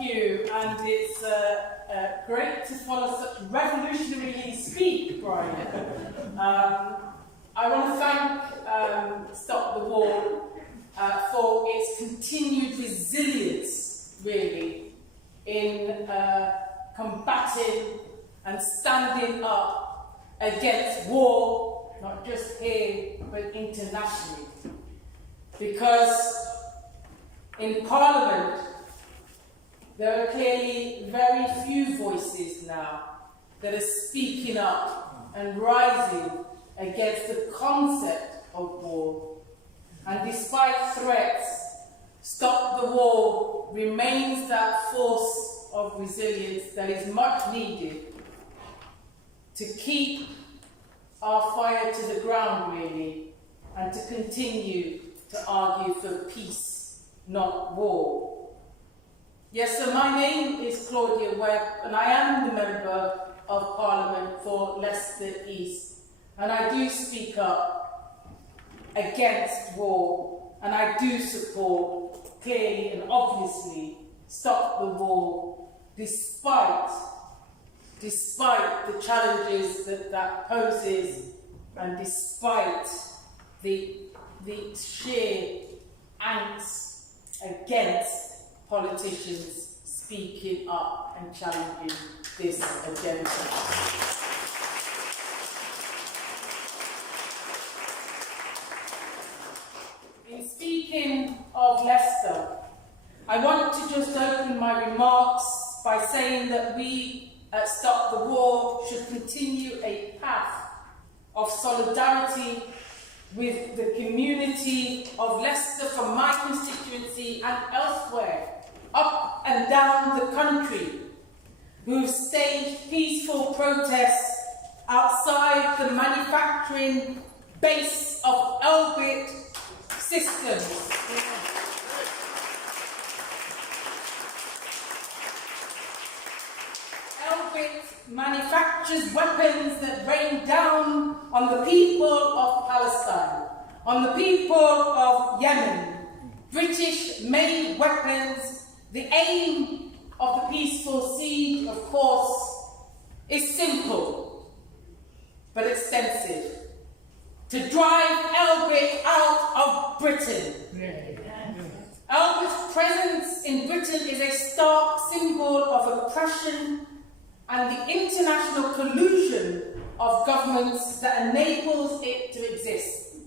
Thank you, and it's great to follow such revolutionary speak, Brian. I want to thank Stop the War for its continued resilience, really, in combating and standing up against war, not just here, but internationally. Because in Parliament, there are clearly very few voices now that are speaking up and rising against the concept of war. And despite threats, Stop the War remains that force of resilience that is much needed to keep our fire to the ground, really, and to continue to argue for peace, not war. Yes, so my name is Claudia Webbe, and I am the Member of Parliament for Leicester East, and I do speak up against war, and I do support, clearly and obviously, Stop the War, despite the challenges that poses, and despite the sheer angst against politicians speaking up and challenging this agenda. In speaking of Leicester, I want to just open my remarks by saying that we at Stop the War should continue a path of solidarity with the community of Leicester from my constituency and elsewhere, up and down the country, who have staged peaceful protests outside the manufacturing base of Elbit Systems. Elbit manufactures weapons that rain down on the people of Palestine, on the people of Yemen. British-made weapons. The aim of the peaceful siege, of course, is simple but extensive: to drive Elbit out of Britain. Elbit's presence in Britain is a stark symbol of oppression and the international collusion of governments that enables it to exist.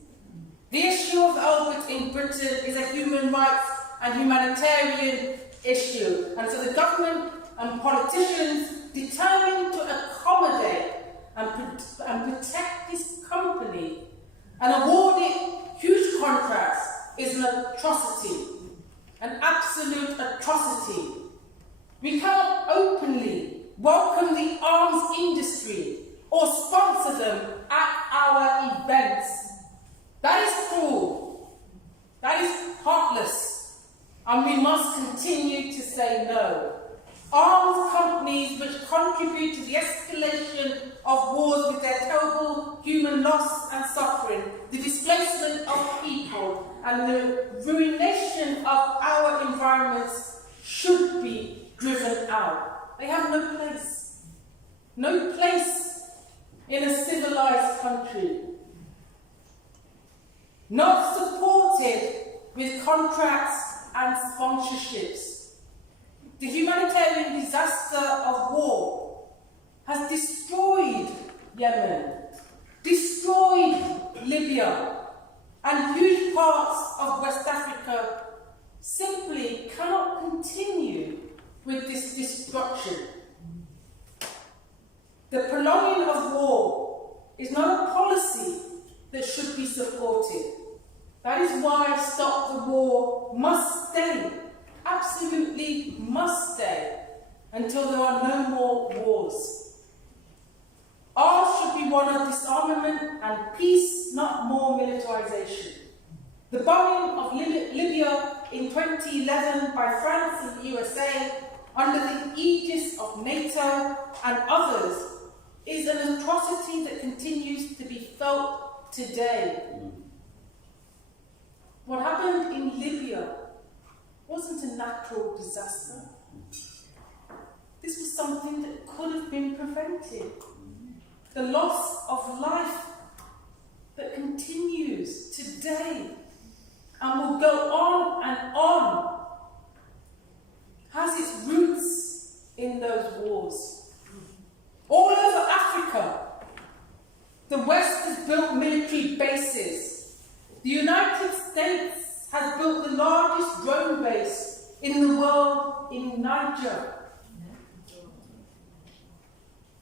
The issue of Elbit in Britain is a human rights and humanitarian issue, and so the government and politicians determined to accommodate and protect this company and award it huge contracts is an atrocity, an absolute atrocity. We cannot openly welcome the arms industry or sponsor them at our events. That is cruel. That is heartless. And we must continue to say no. Arms companies which contribute to the escalation of wars with their terrible human loss and suffering, the displacement of people, and the ruination of our environments should be driven out. They have no place. No place in a civilized country. Not supported with contracts and sponsorships. The humanitarian disaster of war has destroyed Yemen, destroyed Libya, and huge parts of West Africa simply cannot continue with this destruction. The prolonging of war is not a policy that should be supported. That is why Stop the War must stay, absolutely must stay, until there are no more wars. Ours should be one of disarmament and peace, not more militarization. The bombing of Libya in 2011 by France and the USA, under the aegis of NATO and others, is an atrocity that continues to be felt today. What happened in Libya wasn't a natural disaster. could have been prevented. The loss of life that continues today and will go on, has its roots in those wars. All over Africa, the West has built military bases. The United States has built the largest drone base in the world in Niger.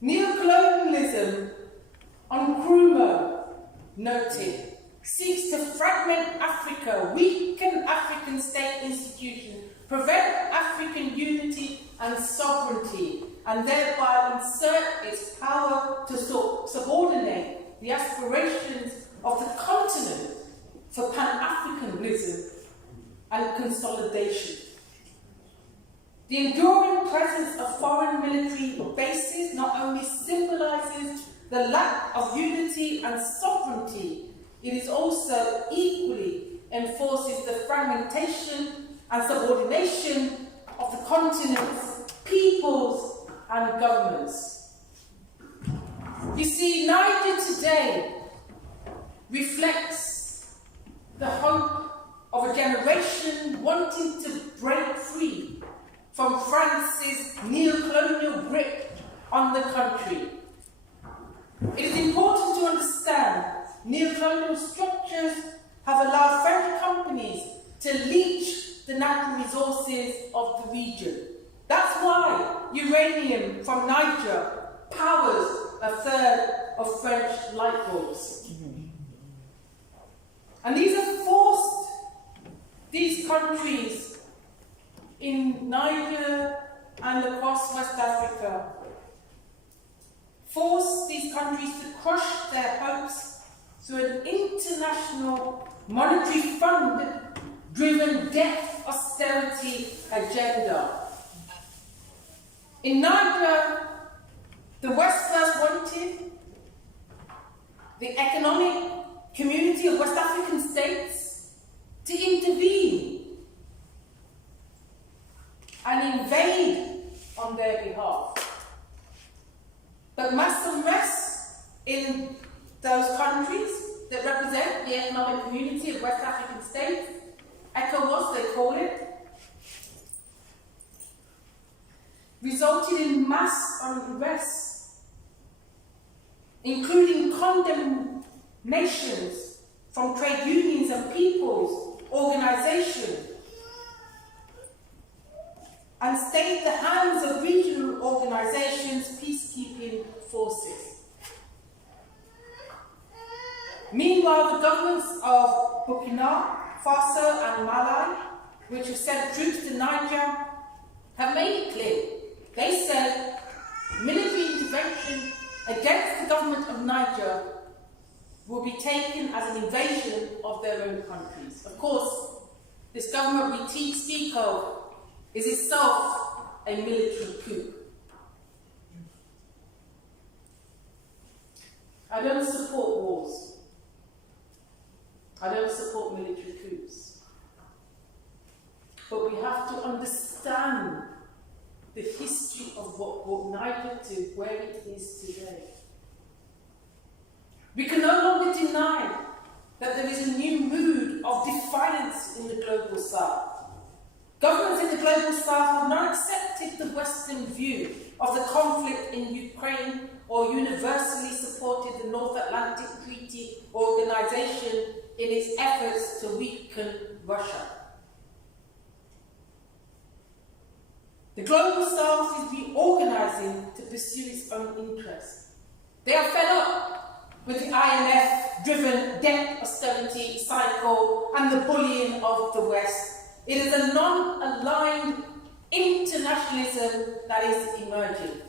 Neocolonialism, on Nkrumah noted, seeks to fragment Africa, weaken African state institutions, prevent African unity and sovereignty, and thereby insert its power to subordinate the aspirations of the continent for Pan-Africanism and consolidation. The enduring presence of foreign military bases not only symbolises the lack of unity and sovereignty, it is also equally enforces the fragmentation and subordination of the continent's peoples and governments. You see, Niger today reflects the hope of a generation wanting to break free from France's neo-colonial grip on the country. It is important to understand neo-colonial structures have allowed French companies to leach the natural resources of the region. That's why uranium from Niger powers a third of French light bulbs. And these have forced these countries in Niger and across West Africa, forced these countries to crush their hopes through an international monetary fund-driven debt austerity agenda. In Niger, the West first wanted the Economic Community of West African States to intervene and invade on their behalf. But mass unrest in those countries that represent the Economic Community of West African States, ECOWAS they call it, resulted in mass unrest, including condemnations from trade unions and people's organisations, and stayed the hands of regional organisations, peacekeeping forces. Meanwhile, the governments of Burkina Faso and Mali, which have sent troops to Niger, have made it clear. They said military intervention against the government of Niger will be taken as an invasion of their own countries. Of course, this government we speak of is itself a military coup. I don't support wars. I don't support military coups. But we have to understand the history of what brought Niger to where it is today. We can no longer deny that there is a new mood of defiance in the global south. Governments in the global south have not accepted the Western view of the conflict in Ukraine or universally supported the North Atlantic Treaty Organization in its efforts to weaken Russia. The global south is reorganizing to pursue its own interests. They are fed up with the IMF-driven debt austerity cycle and the bullying of the West. It is a non-aligned internationalism that is emerging.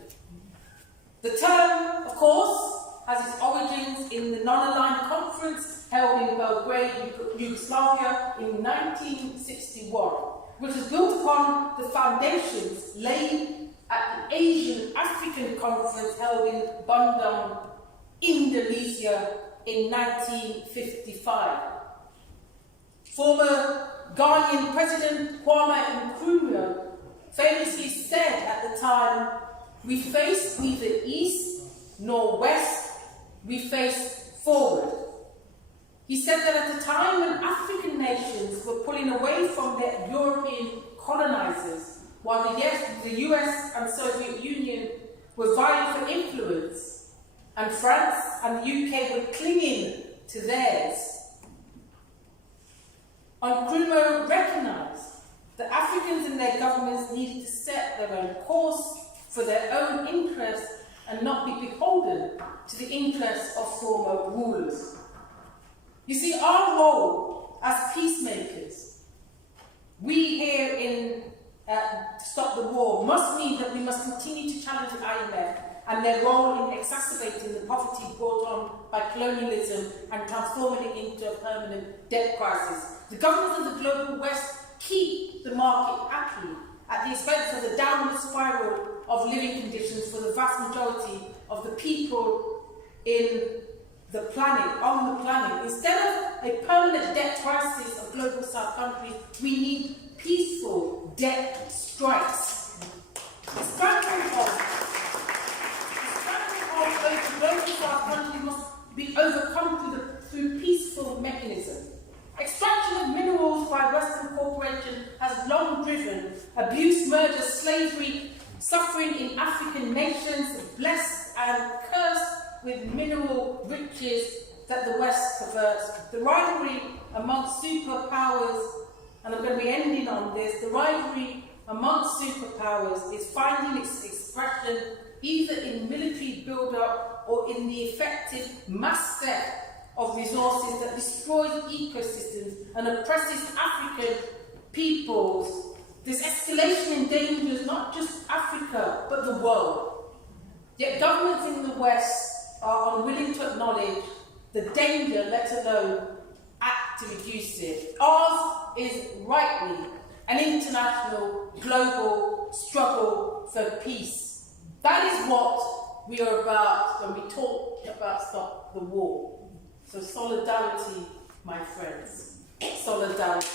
The term, of course, has its origins in the non-aligned conference held in Belgrade, Yugoslavia in 1961, which was built upon the foundations laid at the Asian African Conference held in Bandung, Indonesia in 1955. Former Ghanaian President Kwame Nkrumah famously said at the time, We face neither east nor west, we face forward. He said that at a time when African nations were pulling away from their European colonizers, while the US and Soviet Union were vying for influence, and France and the UK were clinging to theirs, Nkrumah recognised that Africans and their governments needed to set their own course for their own interests and not be beholden to the interests of former rulers. You see, our role as peacemakers, we here in Stop the War, must mean that we must continue to challenge the IMF and their role in exacerbating the poverty brought on by colonialism and transforming it into a permanent debt crisis. The governments of the global West keep the market happy at the expense of the downward spiral of living conditions for the vast majority of the people on the planet. Instead of a permanent debt crisis of global South countries, we need peaceful debt strikes. The struggle of those global South countries must be overcome through peaceful mechanisms. Extraction of minerals by Western corporations has long driven abuse, murder, slavery, suffering in African nations, blessed and cursed with mineral riches that the West perverts. The rivalry amongst superpowers, and I'm going to be ending on this, the rivalry amongst superpowers is finding its expression either in military build-up or in the effective mass theft of resources that destroys ecosystems and oppresses African peoples. This escalation endangers not just Africa, but the world. Yet governments in the West are unwilling to acknowledge the danger, let alone act to reduce it. Ours is rightly an international, global struggle for peace. That is what we are about when we talk about Stop the War. So solidarity, my friends. Solidarity.